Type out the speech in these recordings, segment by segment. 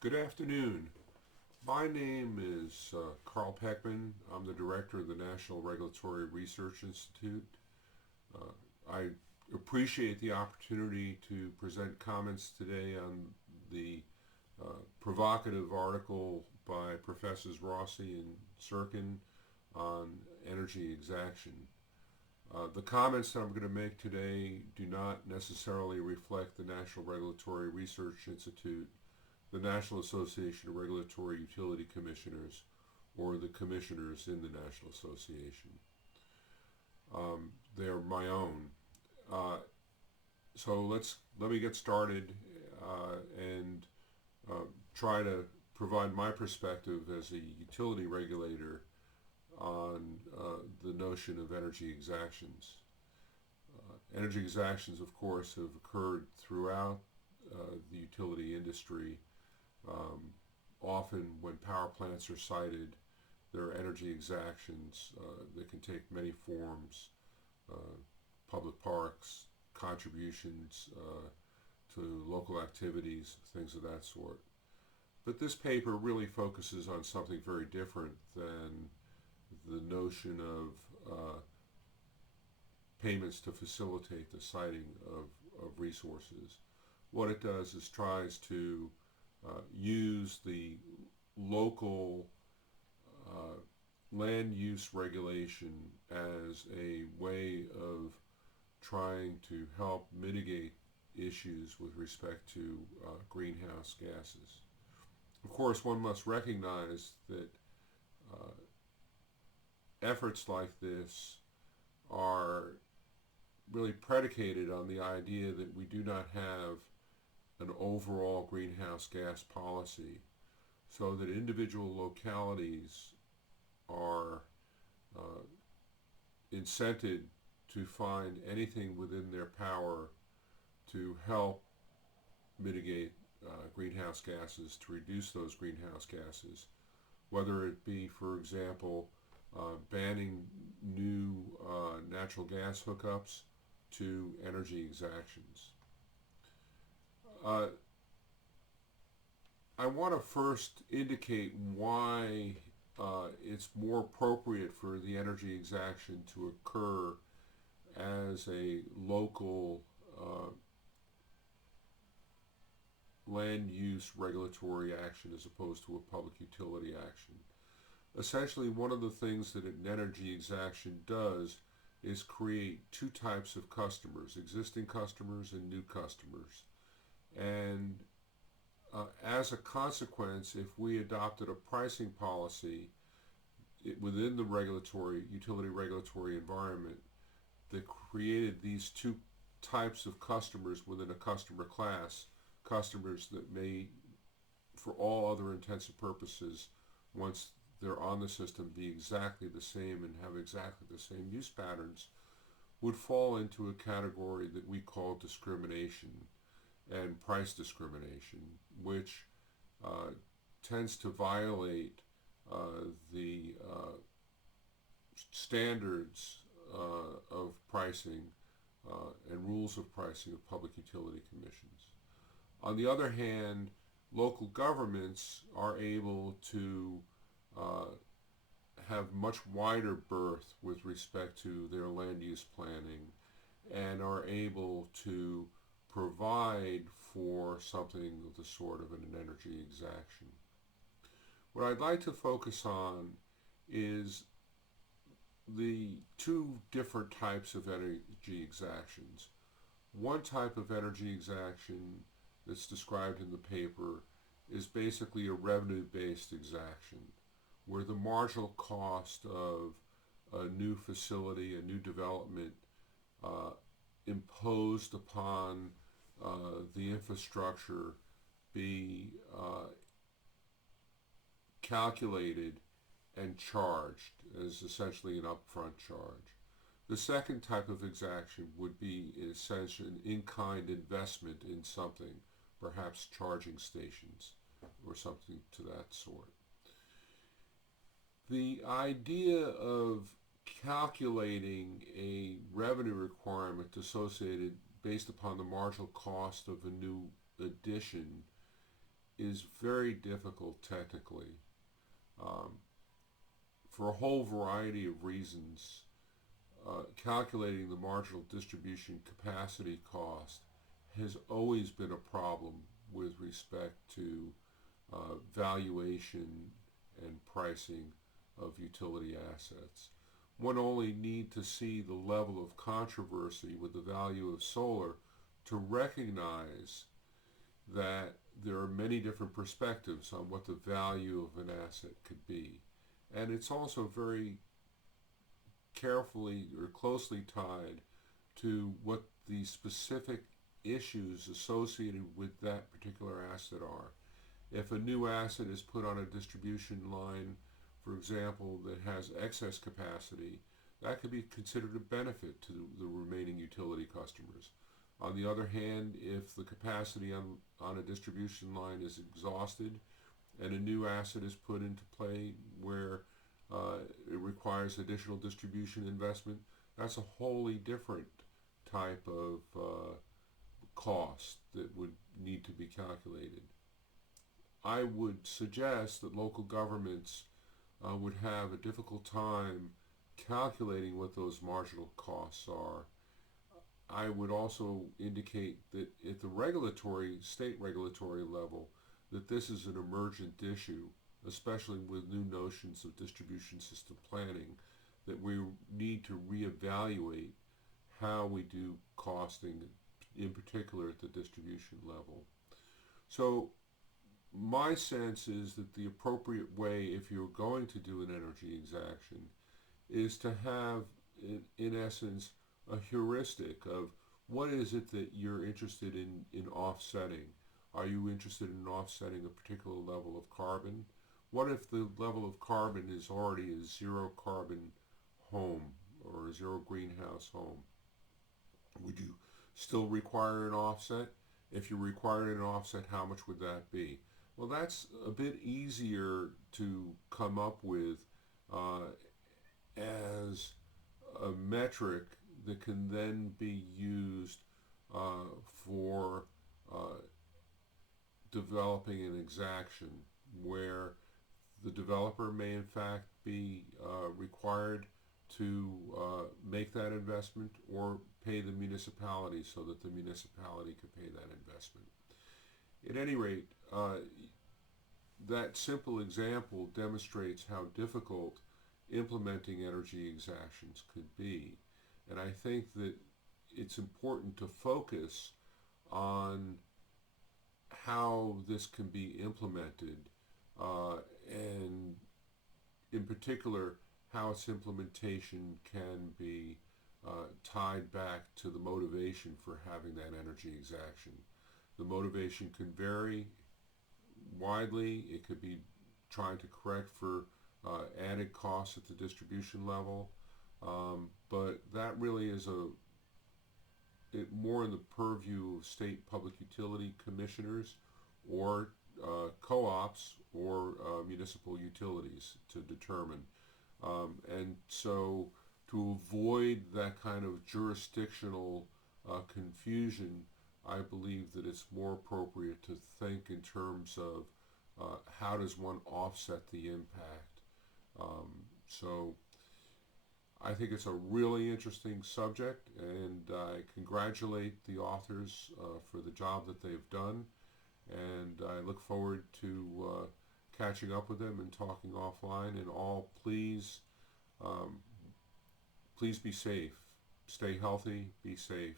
Good afternoon. My name is Carl Pechman. I'm the director of the National Regulatory Research Institute. I appreciate the opportunity to present comments today on the provocative article by Professors Rossi and Sirkin on energy exaction. The comments that I'm going to make today do not necessarily reflect the National Regulatory Research Institute, the National Association of Regulatory Utility Commissioners, or the commissioners in the National Association. They're my own. Uh, so let me get started and try to provide my perspective as a utility regulator on the notion of energy exactions. Energy exactions, of course, have occurred throughout the utility industry. Often, when power plants are sited, there are energy exactions that can take many forms: public parks, contributions to local activities, things of that sort. But this paper really focuses on something very different than the notion of payments to facilitate the siting of resources. What it does is tries to use the local land use regulation as a way of trying to help mitigate issues with respect to greenhouse gases. Of course, one must recognize that uh, efforts like this are really predicated on the idea that we do not have an overall greenhouse gas policy, so that individual localities are uh, incented to find anything within their power to help mitigate greenhouse gases, to reduce those greenhouse gases, whether it be, for example, banning new natural gas hookups to energy exactions. Uh, I want to first indicate why it's more appropriate for the energy exaction to occur as a local land use regulatory action as opposed to a public utility action. Essentially, one of the things that an energy exaction does is create two types of customers: existing customers and new customers. And as a consequence, if we adopted a pricing policy within the utility regulatory environment that created these two types of customers within a customer class, customers that may, for all other intents and purposes, once they're on the system, be exactly the same and have exactly the same use patterns, would fall into a category that we call discrimination and price discrimination, which uh, tends to violate the standards of pricing and rules of pricing of public utility commissions. On the other hand, local governments are able to uh, have much wider berth with respect to their land use planning and are able to provide for something of the sort of an energy exaction. What I'd like to focus on is the two different types of energy exactions. One type of energy exaction that's described in the paper is basically a revenue-based exaction, where the marginal cost of a new facility, a new development, uh, imposed upon the infrastructure be calculated and charged as essentially an upfront charge. The second type of exaction would be essentially an in-kind investment in something, perhaps charging stations or something to that sort. The idea of calculating a revenue requirement associated based upon the marginal cost of a new addition is very difficult technically. Um, for a whole variety of reasons, calculating the marginal distribution capacity cost has always been a problem with respect to valuation and pricing of utility assets. One only need to see the level of controversy with the value of solar to recognize that there are many different perspectives on what the value of an asset could be. And it's also very carefully or closely tied to what the specific issues associated with that particular asset are. If a new asset is put on a distribution line, for example, that has excess capacity, that could be considered a benefit to the remaining utility customers. On the other hand, if the capacity on a distribution line is exhausted and a new asset is put into play where it requires additional distribution investment, that's a wholly different type of cost that would need to be calculated. I would suggest that local governments would have a difficult time calculating what those marginal costs are. I would also indicate that at the state regulatory level, that this is an emergent issue, especially with new notions of distribution system planning, that we need to reevaluate how we do costing, in particular at the distribution level. So my sense is that the appropriate way, if you're going to do an energy exaction, is to have, in essence, a heuristic of what is it that you're interested in offsetting. Are you interested in offsetting a particular level of carbon? What if the level of carbon is already a zero carbon home or a zero greenhouse home? Would you still require an offset? If you required an offset, how much would that be? Well, that's a bit easier to come up with as a metric that can then be used for developing an exaction where the developer may in fact be required to make that investment or pay the municipality so that the municipality could pay that investment. At any rate, that simple example demonstrates how difficult implementing energy exactions could be. And I think that it's important to focus on how this can be implemented, and in particular, how its implementation can be tied back to the motivation for having that energy exaction. The motivation can vary widely. It could be trying to correct for added costs at the distribution level, but that really is more in the purview of state public utility commissioners or co-ops or municipal utilities to determine. And so to avoid that kind of jurisdictional confusion, I believe that it's more appropriate to think in terms of how does one offset the impact. So I think it's a really interesting subject, and I congratulate the authors for the job that they've done, and I look forward to catching up with them and talking offline. And all, please be safe, stay healthy, be safe,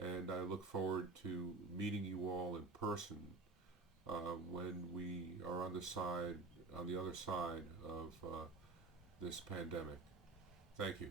and I look forward to meeting you all in person when we are on the other side of this pandemic. Thank you.